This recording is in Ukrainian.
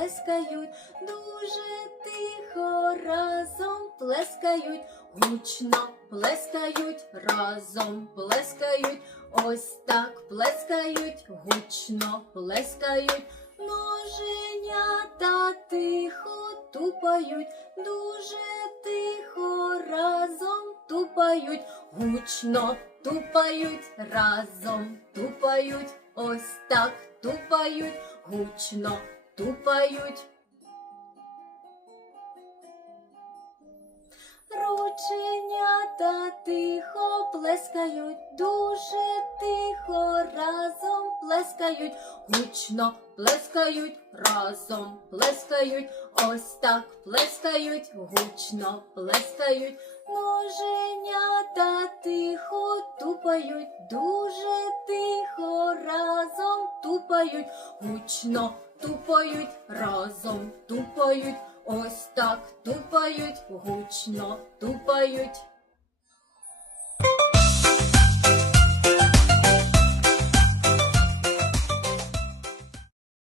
плескають, дуже тихо разом плескають, гучно плескають, разом плескають, ось так плескають, гучно плескають, ноженята тихо тупають, дуже тихо разом тупають, гучно тупають, разом тупають, ось так тупають, гучно тупають. Рученята тихо плескають, дуже тихо разом плескають, гучно плескають, разом плескають, ось так плескають, гучно плескають, ноженята тихо тупають, дуже тупають, гучно тупають, разом тупають. Ось так тупають, гучно тупають.